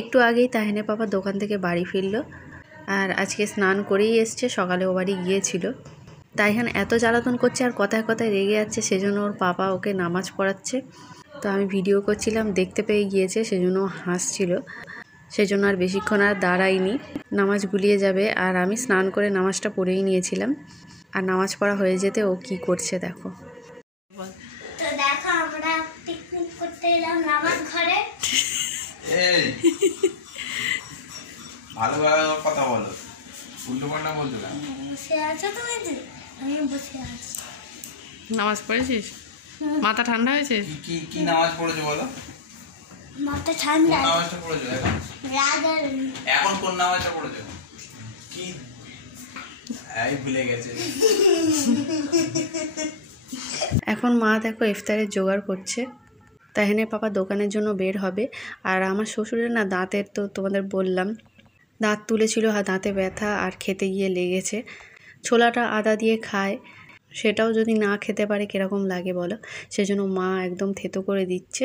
একটু আগেই তাহিনের পাপা দোকান থেকে বাড়ি ফিরল, আর আজকে স্নান করেই এসছে, সকালে ও বাড়ি গিয়েছিল। তাইহান এত জ্বালাতন করছে আর কথায় কথায় রেগে যাচ্ছে, সেজন্য ওর পাপা ওকে নামাজ পড়াচ্ছে। তো আমি ভিডিও করছিলাম, দেখতে পেয়ে গিয়েছে, সেজন্য হাসছিল, সেজন্য আর বেশিক্ষণ আর দাঁড়াইনি, নামাজ গুলিয়ে যাবে। আর আমি স্নান করে নামাজটা পড়েই নিয়েছিলাম, আর নামাজ পড়া হয়ে যেতে ও কি করছে দেখো। তো দেখো আমরা পিকনিক করতে এলাম নামাজ ঘরে। এই ভালো ভালো কথা বলো, উল্টো পাল্টা বলছো না। বসে আছো তুমি? আমি বসে আছি। নামাজ পড়েছিস? মাথা ঠান্ডা হয়েছে? কি কি নামাজ পড়েছো বলো? মাথা ঠান্ডা। কোন নামাজটা পড়েছো এখন? রাজার। এখন কোন নামাজটা পড়েছো? কি এই ভুলে গেছে। এখন মা দেখো ইফতারের জোগাড় করছে। তাহিনের পাপা দোকানের জন্য বের হবে। আর আমার শ্বশুরের না দাঁতের, তো তোমাদের বললাম দাঁত তুলেছিল, দাঁতে ব্যথা আর খেতে গিয়ে লেগেছে। ছোলাটা আদা দিয়ে খায়, সেটাও যদি না খেতে পারে কীরকম লাগে বলো, সেজন্য মা একদম থেতো করে দিচ্ছে।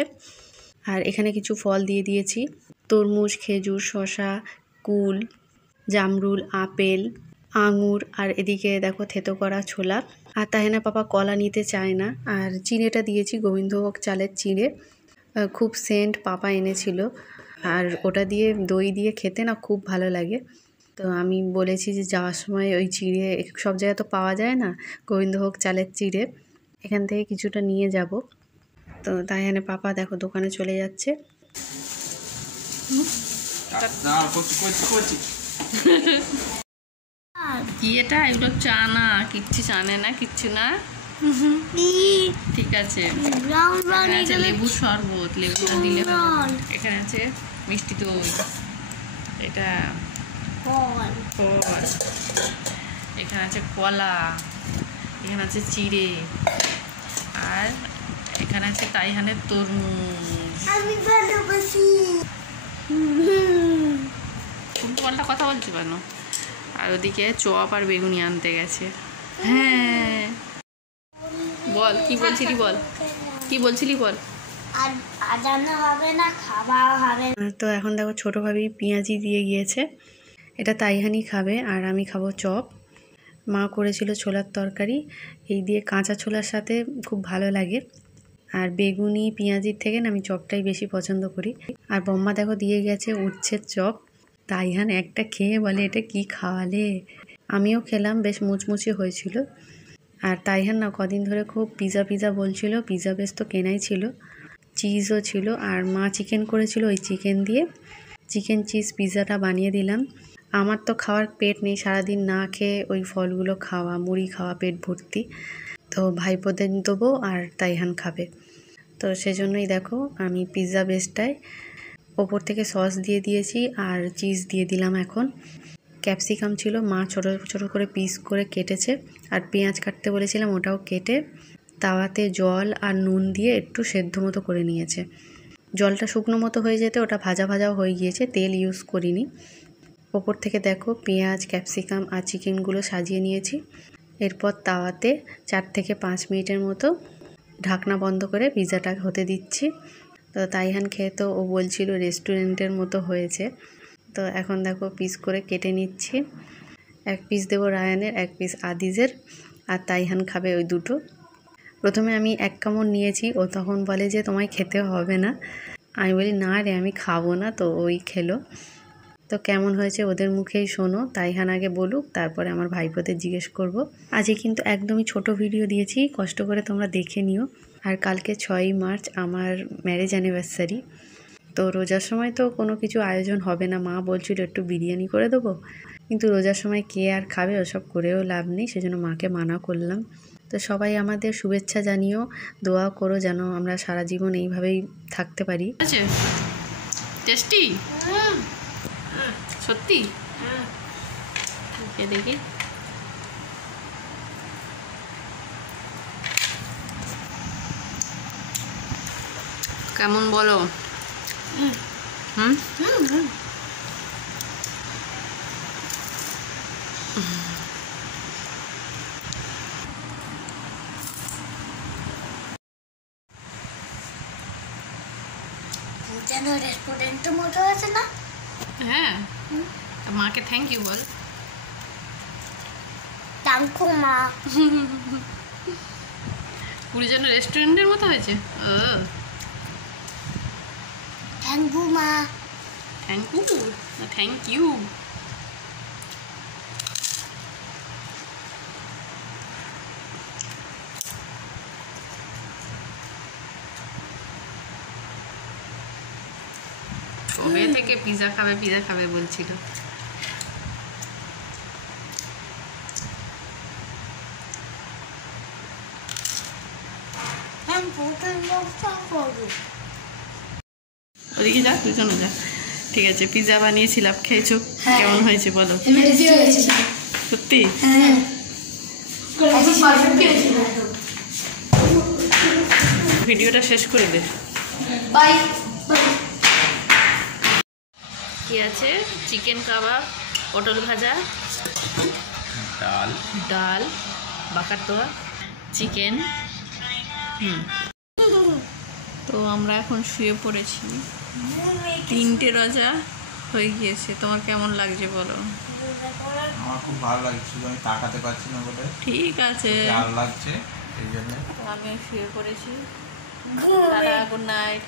আর এখানে কিছু ফল দিয়ে দিয়েছি, তরমুজ, খেজুর, শসা, কুল, জামরুল, আপেল, আঙুর, আর এদিকে দেখো থেতো করা ছোলা। আর তাহিনের পাপা কলা নিতে চায় না। আর চিড়েটা দিয়েছি, গোবিন্দভোগ চালের চিড়ে, খুব সেন্ট পাপা এনেছিল, আর ওটা দিয়ে দই দিয়ে খেতে না খুব ভালো লাগে। তো আমি বলেছি যে যাওয়ার সময় ওই চিড়ে সব জায়গায় তো পাওয়া যায় না, গোবিন্দভোগ চালের চিড়ে এখান থেকে কিছুটা নিয়ে যাব। তো তাইহানে পাপা দেখো দোকানে চলে যাচ্ছে। কি এটা? এগুলো চা না, কিচ্ছু জানে না, কিচ্ছু না। ঠিক আছে, লেবু শরবত, লেবুটা দিলে এখানে আছে মিষ্টি দই, এটা ফল, এখানে আছে কলা, এখানে আছে চিড়ে, আর এখানে আছে তাইহানের তরমুজ। আমি ভালোবাসি। ফলটা কথা বলছি কেন? আর ওদিকে চপ আর বেগুনি আনতে গেছে। হ্যাঁ বল, কি বলছিলি বল, কি বলছিলি বল। আর আজানো হবে না, খাওয়াও হবে না। তো এখন দেখো ছোটো ভাবি পেঁয়াজি দিয়ে গিয়েছে, এটা তাইহানি খাবে আর আমি খাবো চপ। মা করেছিল ছোলার তরকারি, এই দিয়ে কাঁচা ছোলার সাথে খুব ভালো লাগে। আর বেগুনি পেঁয়াজির থেকে না আমি চপটাই বেশি পছন্দ করি। আর বম্মা দেখো দিয়ে গেছে উচ্ছের চপ। তাইহান একটা খেয়ে বলে এটা কি খাওয়ালে। আমিও খেলাম, বেশ মুচমুচে হয়েছিল। আর তাইহান না কদিন ধরে খুব পিজা বলছিল, পিজা বেশ তো কেনাই ছিল, চিজও ছিল, আর মা চিকেন করেছিল, ওই চিকেন দিয়ে চিকেন চিজ পিজাটা বানিয়ে দিলাম। আমার তো খাওয়ার পেট নেই, সারাদিন না খেয়ে ওই ফলগুলো খাওয়া, মুড়ি খাওয়া পেট ভর্তি। তো ভাইপোদের দেবো আর তাইহান খাবে, তো সেজন্যই দেখো আমি পিৎজা বেসটায় ওপর থেকে সস দিয়ে দিয়েছি আর চিজ দিয়ে দিলাম। এখন ক্যাপসিকাম ছিল, মা ছোটো ছোটো করে পিস করে কেটেছে, আর পেঁয়াজ কাটতে বলেছিলাম, ওটাও কেটে তাওয়াতে জল আর নুন দিয়ে একটু সেদ্ধ মতো করে নিয়েছে। জলটা শুকনো মতো হয়ে যেতে ওটা ভাজা ভাজাও হয়ে গিয়েছে, তেল ইউজ করিনি। ওপর থেকে দেখো পেঁয়াজ, ক্যাপসিকাম আর চিকেনগুলো সাজিয়ে নিয়েছি। এরপর তাওয়াতে 4 থেকে 5 মিনিটের মতো ঢাকনা বন্ধ করে পিৎজাটা হতে দিচ্ছি। তো তাইহান খেয়ে তো ও বলছিল রেস্টুরেন্টের মতো হয়েছে। তো এখন দেখো পিস করে কেটে নিচ্ছি, 1 পিস দেবো রায়ানের, 1 পিস আদিজের, আর তাইহান খাবে ওই দুটো। প্রথমে আমি 1 কামড় নিয়েছি, ও তখন বলে যে তোমায় খেতে হবে না, আমি বলি না রে আমি খাবো না, তো ওই খেলো। তো কেমন হয়েছে ওদের মুখেই শোনো, তাইহান আগে বলুক, তারপরে আমার ভাইপোদের জিজ্ঞেস করব। আজকে কিন্তু একদমই ছোট ভিডিও দিয়েছি, কষ্ট করে তোমরা দেখে নিও। আর কালকে 6ই মার্চ আমার ম্যারেজ অ্যানিভার্সারি, তো রোজার সময় তো কোনো কিছু আয়োজন হবে না, মা বলছিল একটু বিরিয়ানি করে দেবো, কিন্তু রোজার সময় কে আর খাবে, ওসব করেও লাভ নেই, সেজন্য মাকে মানা করলাম। তো সবাই আমাদের শুভেচ্ছা জানিও, দোয়া করো যেন আমরা সারা জীবন এইভাবেই থাকতে পারি। আচ্ছা, টেস্টি সত্যি, দেখি কেমন বলো। যেন রেস্টুরেন্টের মতো আছে না। হ্যাঁ, তা মাকে থ্যাংক ইউ বল। থ্যাংকু মা। পুরী যেন রেস্টুরেন্টের মতো হয়েছে। ও থ্যাংকু মা। থ্যাংক ইউ না থ্যাংক ইউ। কবে থেকে পিৎজা খাবে বলছিল। Thank you thank you. ওদিকে যা, দুজনে যা। ঠিক আছে, পিৎজা বানিয়েছিলাম, খেয়েছো? কেমন হয়েছে বলো? সত্যি? ভিডিওটা শেষ করে দে। বাই। কি আছে? চিকেন কাবাব, পটল ভাজা, ডাল, বাকার তোয়া, চিকেন। তো আমরা এখন শুয়ে পড়েছি, 3টে রোজা হয়ে গিয়েছে। তোমার কেমন লাগছে বলো? আমার খুব ভালো লাগছে, শুধু আমি তাকাতে পারছি না বলে। ঠিক আছে, ভালো লাগছে এই জন্য। আমি শুয়ে পড়েছি। Good night.